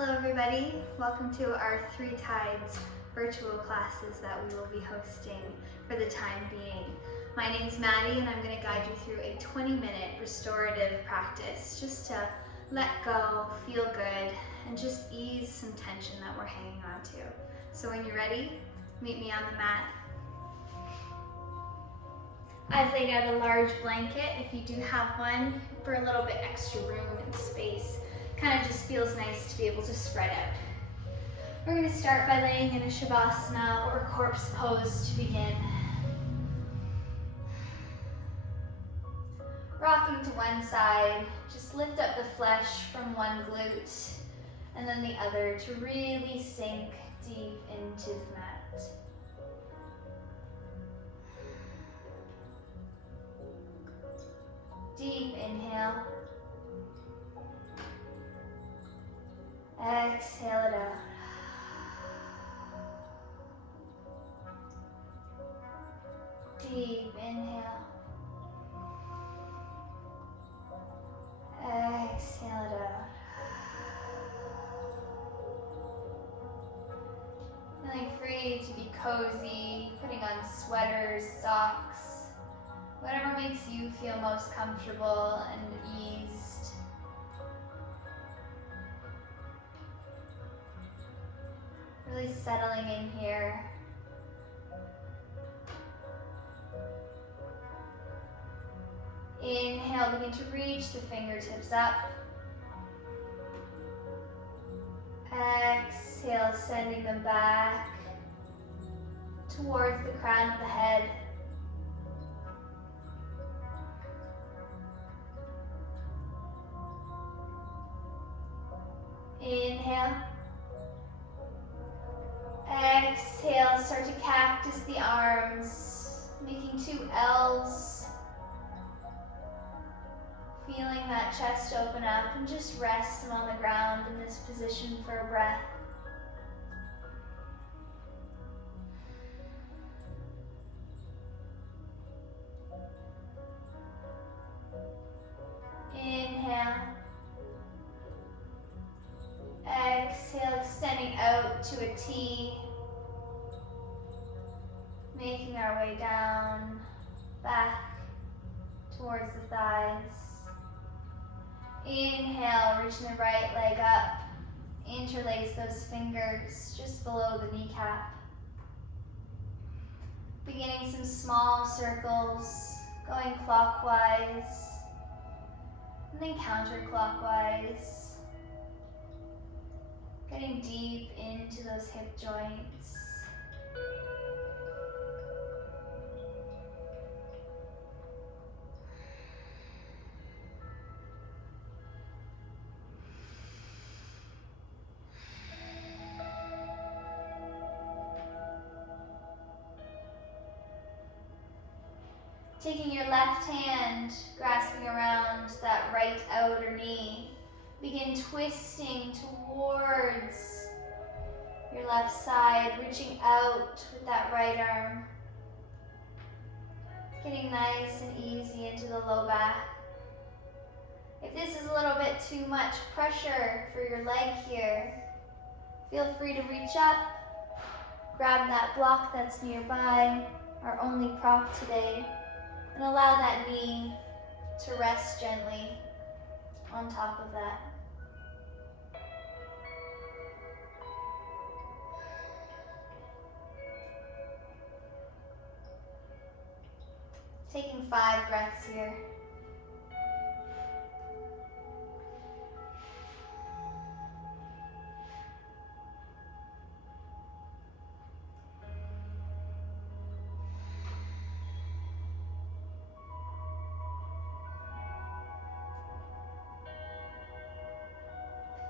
Hello everybody, welcome to our Three Tides virtual classes that we will be hosting for the time being. My name's Maddie and I'm going to guide you through a 20-minute restorative practice just to let go, feel good, and just ease some tension that we're hanging on to. So when you're ready, meet me on the mat. I've laid out a large blanket, if you do have one, for a little bit extra room and space. Kind of just feels nice to be able to spread out. We're going to start by laying in a Shavasana or corpse pose to begin. Rocking to one side, just lift up the flesh from one glute and then the other to really sink deep into the mat. Deep inhale. Exhale it out. Deep inhale. Exhale it out. Feeling free to be cozy, putting on sweaters, socks, whatever makes you feel most comfortable and eased. Really settling in here. Inhale, begin to reach the fingertips up. Exhale, sending them back towards the crown of the head. Inhale. Exhale, start to cactus the arms, making two L's. Feeling that chest open up and just rest them on the ground in this position for a breath. Inhale. Exhale, extending out to a T. Making our way down, back towards the thighs. Inhale, reaching the right leg up. Interlace those fingers just below the kneecap. Beginning some small circles, going clockwise, and then counterclockwise. Getting deep into those hip joints. Taking your left hand, grasping around that right outer knee. Begin twisting towards your left side, reaching out with that right arm. Getting nice and easy into the low back. If this is a little bit too much pressure for your leg here, feel free to reach up, grab that block that's nearby, our only prop today, and allow that knee to rest gently on top of that. Taking 5 breaths here.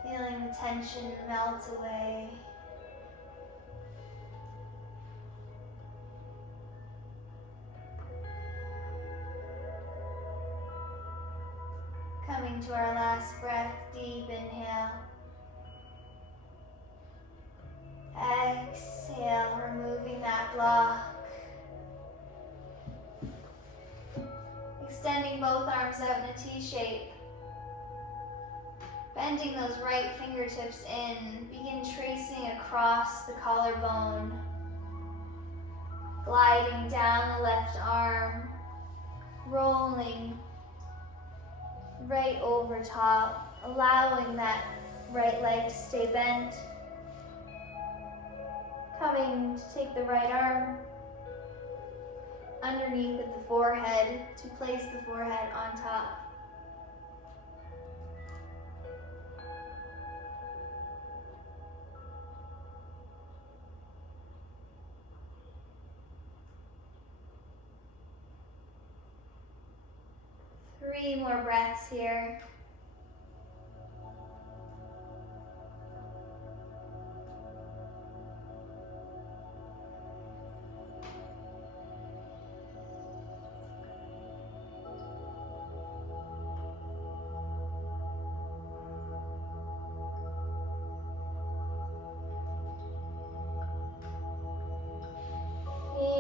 Feeling the tension melt away. Coming to our last breath, deep inhale. Exhale, removing that block. Extending both arms out in a T shape. Bending those right fingertips in, begin tracing across the collarbone, gliding down the left arm, rolling right over top, allowing that right leg to stay bent. Coming to take the right arm underneath of the forehead to place the forehead on top. Three more breaths here.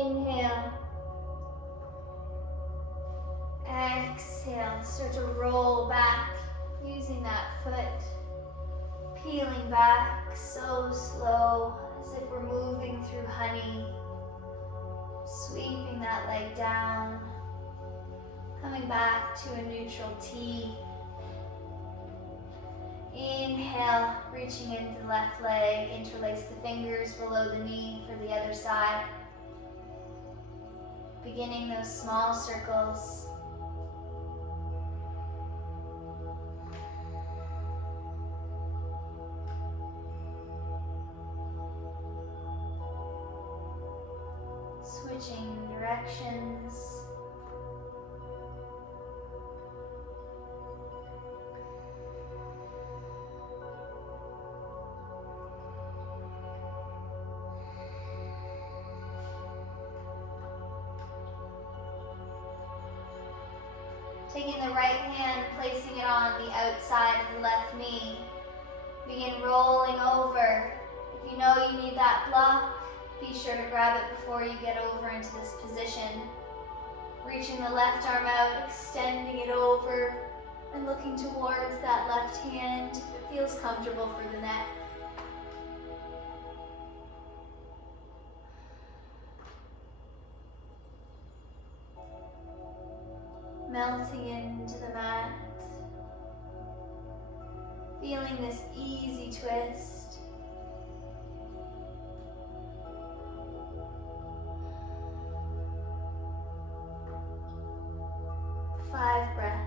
Inhale. Exhale. Start to roll back using that foot. Peeling back so slow, as if we're moving through honey. Sweeping that leg down. Coming back to a neutral T. Inhale, reaching into the left leg. Interlace the fingers below the knee for the other side. Beginning those small circles. Switching directions. Taking the right hand, placing it on the outside of the left knee. Begin rolling over. If you know you need that block, be sure to grab it before you get over into this position. Reaching the left arm out, extending it over, and looking towards that left hand if it feels comfortable for the neck. Melting into the mat. Feeling this easy twist. Five breaths.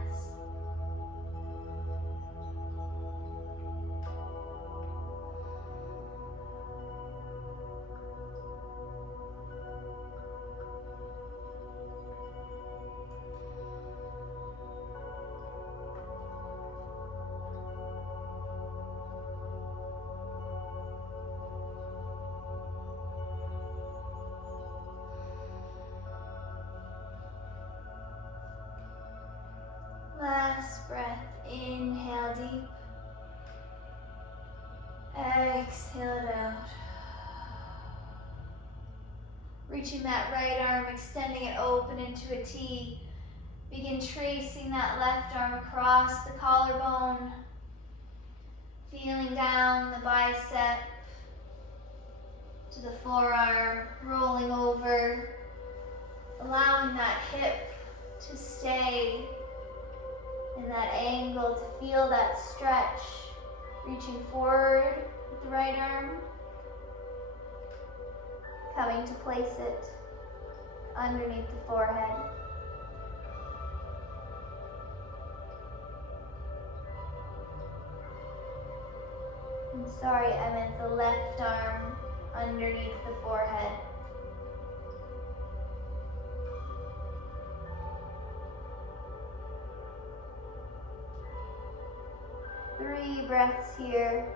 Last breath, inhale deep, exhale it out. Reaching that right arm, extending it open into a T. Begin tracing that left arm across the collarbone, feeling down the bicep to the forearm, rolling over, allowing that hip to stay in that angle, to feel that stretch, reaching forward with the right arm, coming to place it underneath the forehead. I'm sorry, I meant the left arm underneath the forehead. Three breaths here.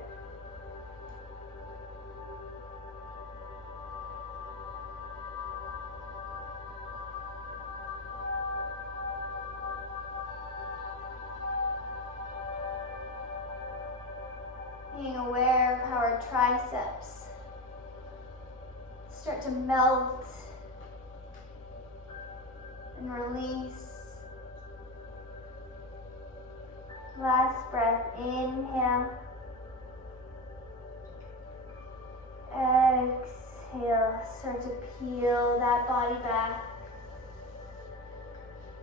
Being aware of how our triceps start to melt and release. Last breath, inhale. Exhale, start to peel that body back.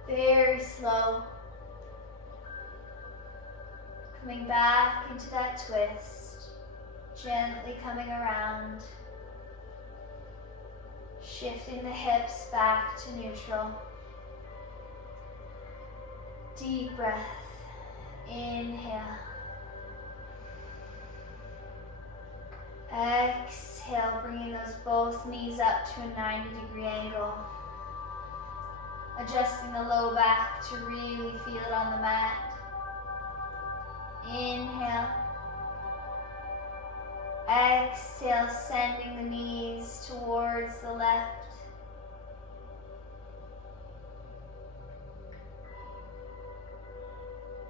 Very slow. Coming back into that twist. Gently coming around. Shifting the hips back to neutral. Deep breath. Inhale. Exhale, bringing those both knees up to a 90-degree angle. Adjusting the low back to really feel it on the mat. Inhale. Exhale, sending the knees towards the left.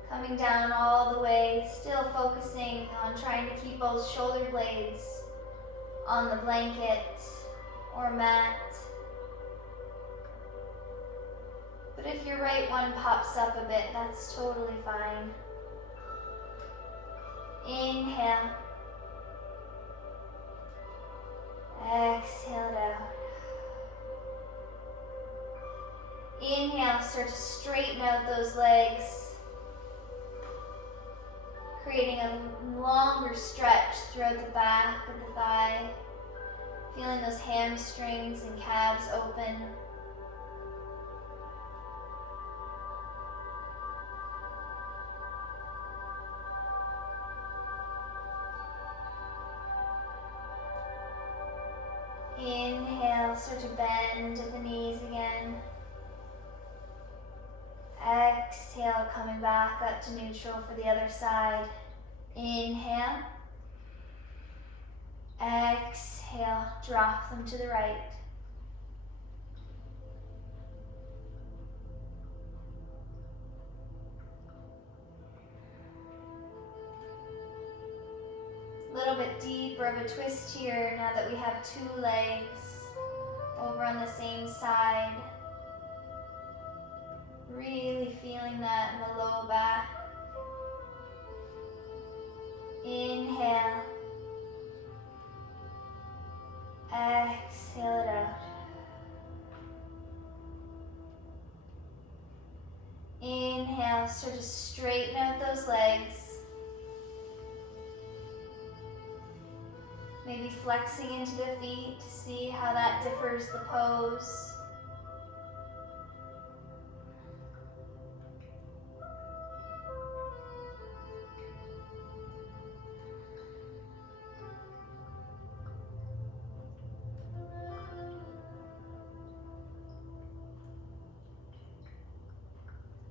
Coming down all the way, still focusing on trying to keep those shoulder blades on the blanket or mat. But if your right one pops up a bit, that's totally fine. Inhale. Exhale it out. Inhale, start to straighten out those legs. Creating a longer stretch throughout the back of the thigh. Feeling those hamstrings and calves open. Inhale, start to bend at the knees again. Exhale, coming back up to neutral for the other side. Inhale. Exhale, drop them to the right. A little bit deeper of a twist here now that we have two legs over on the same side. Really feeling that in the low back. Inhale. Exhale it out. Inhale, start to straighten out those legs. Maybe flexing into the feet to see how that differs the pose.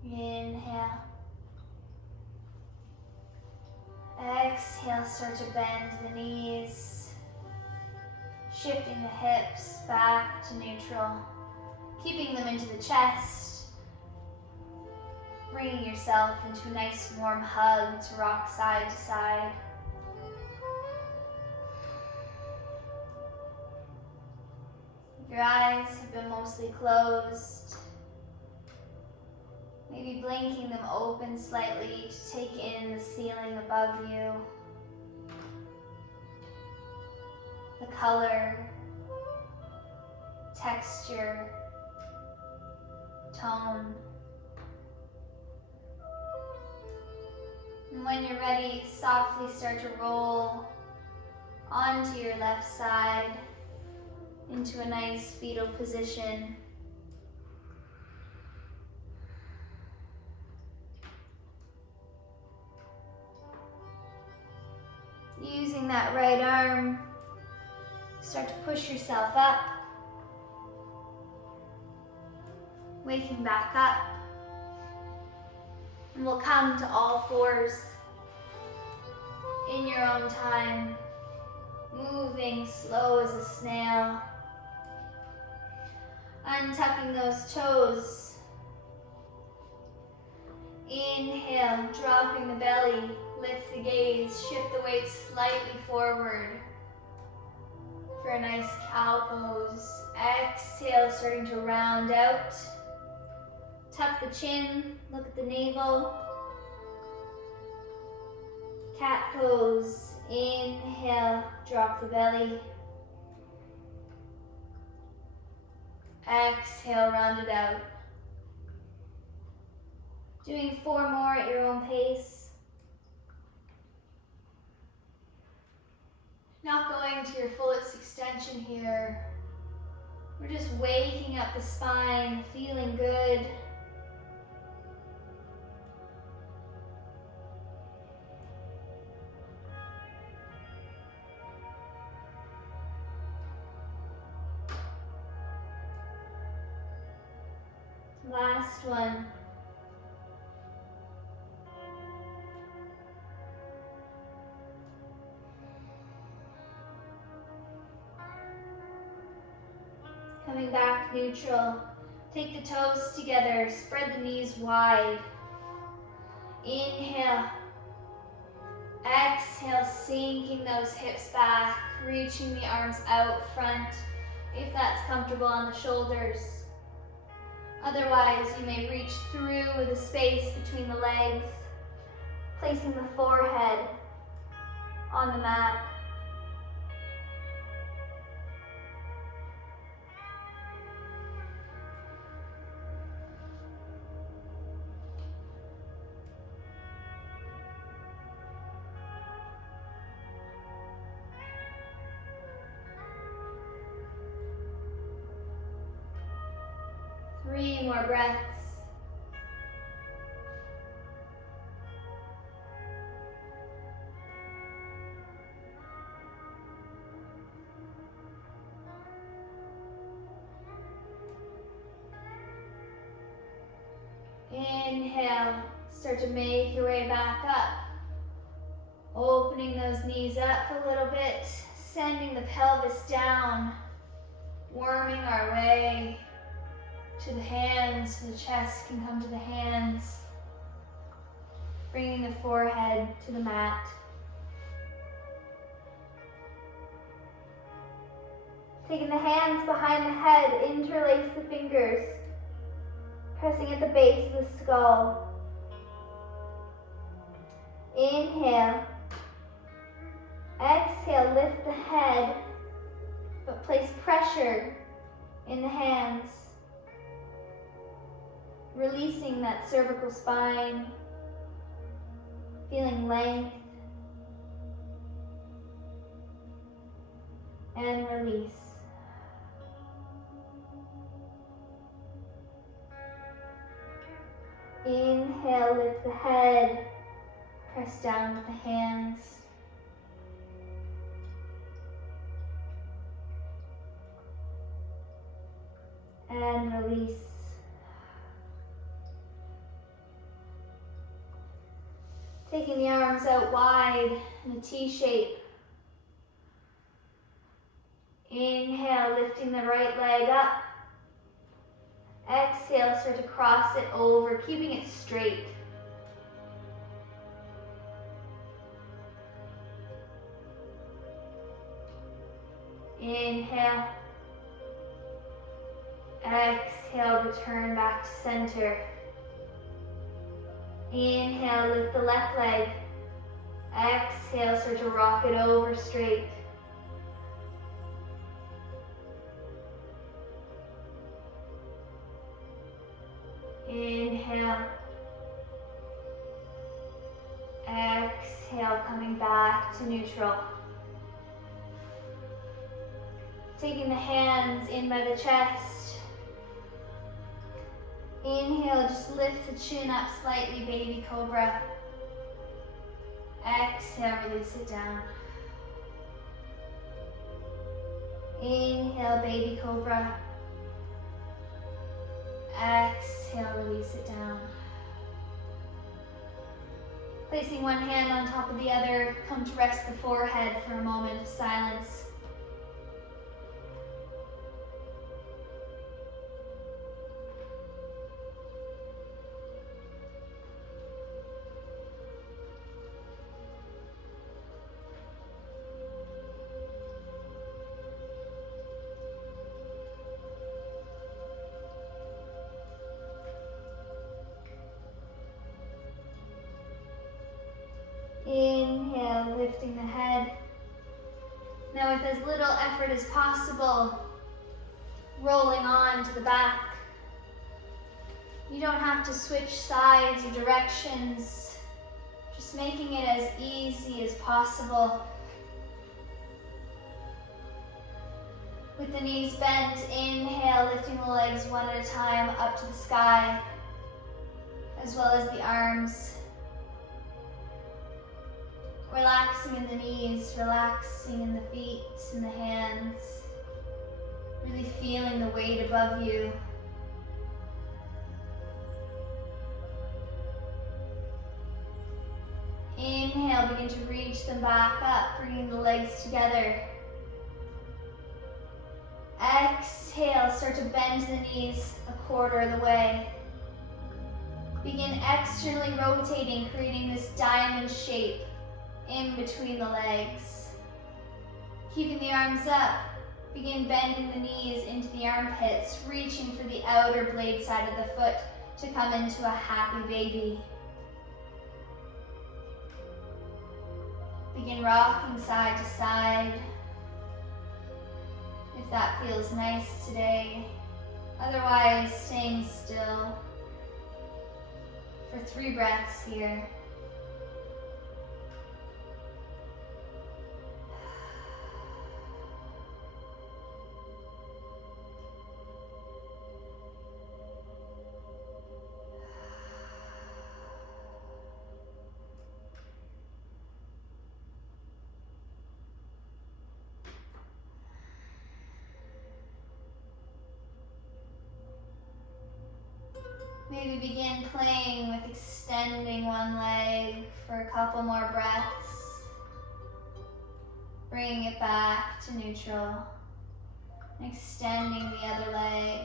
Inhale. Exhale, start to bend the knees. Shifting the hips back to neutral. Keeping them into the chest. Bringing yourself into a nice warm hug to rock side to side. If your eyes have been mostly closed, maybe blinking them open slightly to take in the ceiling above you. The color, texture, tone. And when you're ready, softly start to roll onto your left side into a nice fetal position. Using that right arm, start to push yourself up, waking back up, and we'll come to all fours in your own time, moving slow as a snail, untucking those toes. Inhale, dropping the belly, lift the gaze, shift the weight slightly forward for a nice cow pose. Exhale, starting to round out. Tuck the chin, look at the navel. cat pose. Inhale, drop the belly. Exhale, round it out. Doing 4 more at your own pace. Not going to your fullest extension here. We're just waking up the spine, feeling good. Last one. Coming back neutral. Take the toes together, spread the knees wide. Inhale. Exhale, sinking those hips back, reaching the arms out front, if that's comfortable on the shoulders. Otherwise, you may reach through the space between the legs, placing the forehead on the mat. Three more breaths. Inhale, start to make your way back up. Opening those knees up a little bit, sending the pelvis down, worming our way to the hands, so the chest can come to the hands. Bringing the forehead to the mat. Taking the hands behind the head, interlace the fingers, pressing at the base of the skull. Inhale. Exhale, lift the head, but place pressure in the hands. Releasing that cervical spine, feeling length, and release. Inhale, lift the head, press down with the hands. And release. Taking the arms out wide in a T shape. Inhale, lifting the right leg up. Exhale, start to cross it over, keeping it straight. Inhale. Exhale, return back to center. Inhale, lift the left leg. Exhale, start to rock it over straight. Inhale. Exhale, coming back to neutral. Taking the hands in by the chest. Inhale, just lift the chin up slightly, baby cobra. Exhale, release it down. Inhale, baby cobra. Exhale, release it down. Placing one hand on top of the other, come to rest the forehead for a moment of silence. Inhale. head. Now with as little effort as possible, rolling on to the back. You don't have to switch sides or directions, just making it as easy as possible. With the knees bent, inhale, lifting the legs one at a time up to the sky, as well as the arms. Relaxing in the knees, relaxing in the feet and the hands. Really feeling the weight above you. Inhale, begin to reach them back up, bringing the legs together. Exhale, start to bend the knees a quarter of the way. Begin externally rotating, creating this diamond shape in between the legs. Keeping the arms up, begin bending the knees into the armpits, reaching for the outer blade side of the foot to come into a happy baby. Begin rocking side to side, if that feels nice today. Otherwise, staying still for 3 breaths here. Maybe begin playing with extending one leg for a couple more breaths. Bringing it back to neutral. Extending the other leg.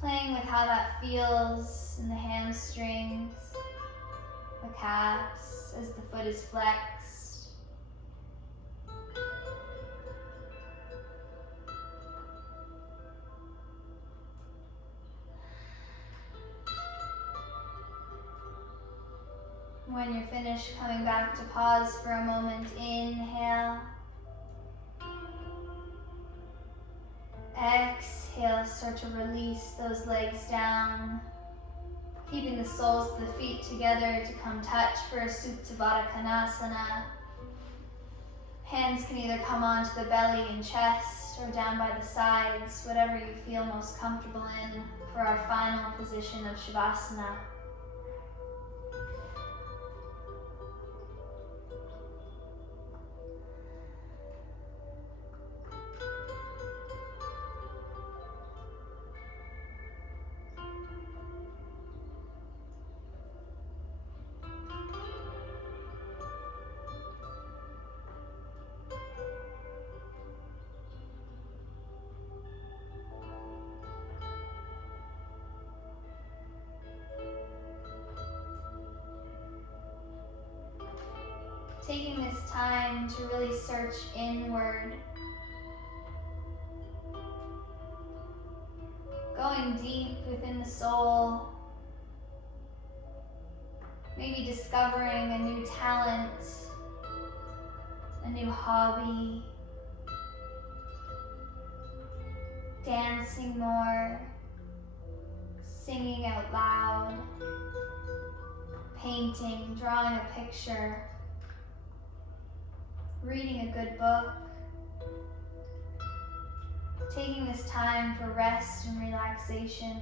Playing with how that feels in the hamstrings, the calves, as the foot is flexed. When you're finished, coming back to pause for a moment. Inhale. Exhale, start to release those legs down. Keeping the soles of the feet together to come touch for a Supta Baddha Konasana. Hands can either come onto the belly and chest or down by the sides, whatever you feel most comfortable in for our final position of Shavasana. Taking this time to really search inward. Going deep within the soul. Maybe discovering a new talent, a new hobby. Dancing more. Singing out loud. Painting, drawing a picture. Reading a good book, taking this time for rest and relaxation.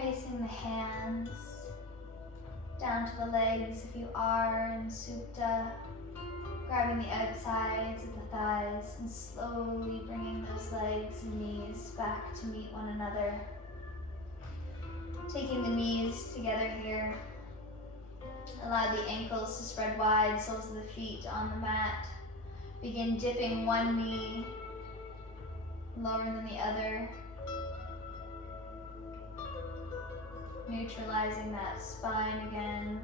Tracing the hands down to the legs if you are in Supta. Grabbing the outsides of the thighs and slowly bringing those legs and knees back to meet one another. Taking the knees together here. Allow the ankles to spread wide, soles of the feet on the mat. Begin dipping one knee lower than the other. Neutralizing that spine again.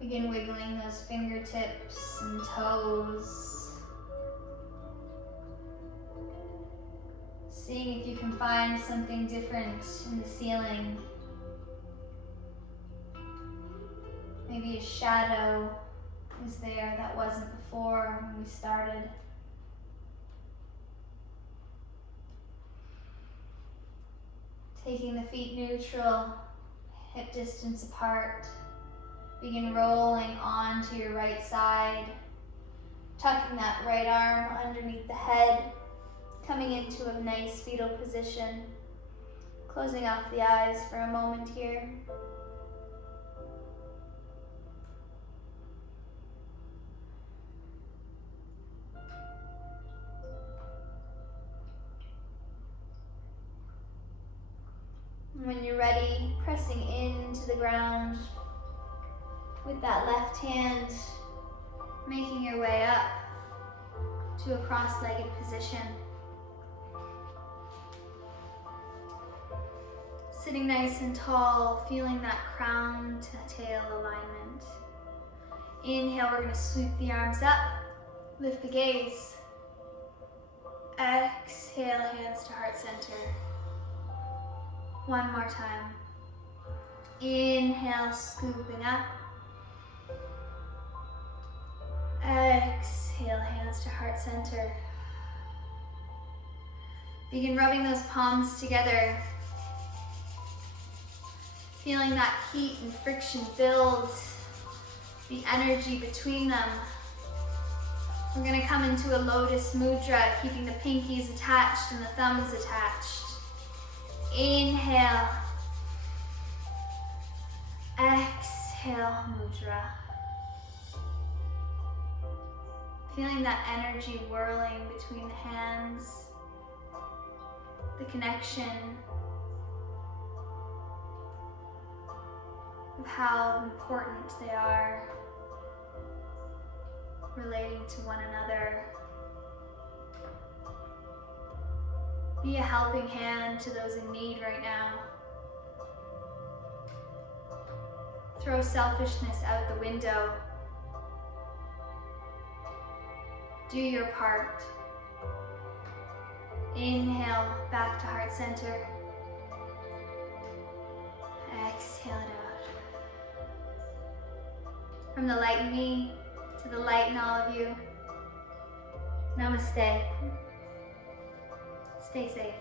Begin wiggling those fingertips and toes. Seeing if you can find something different in the ceiling. Maybe a shadow is there that wasn't before when we started. Taking the feet neutral, hip distance apart. Begin rolling onto your right side, tucking that right arm underneath the head, coming into a nice fetal position, closing off the eyes for a moment here. When you're ready, pressing into the ground with that left hand, making your way up to a cross-legged position. Sitting nice and tall, feeling that crown to tail alignment. Inhale, we're going to sweep the arms up, lift the gaze. Exhale, hands to heart center. One more time. Inhale, scooping up. Exhale, hands to heart center. Begin rubbing those palms together. Feeling that heat and friction build, the energy between them. We're going to come into a lotus mudra, keeping the pinkies attached and the thumbs attached. Inhale. Exhale, mudra. Feeling that energy whirling between the hands, the connection of how important they are relating to one another. Be a helping hand to those in need right now. Throw selfishness out the window. Do your part. Inhale, back to heart center. Exhale it out. From the light in me to the light in all of you. Namaste. Stay safe.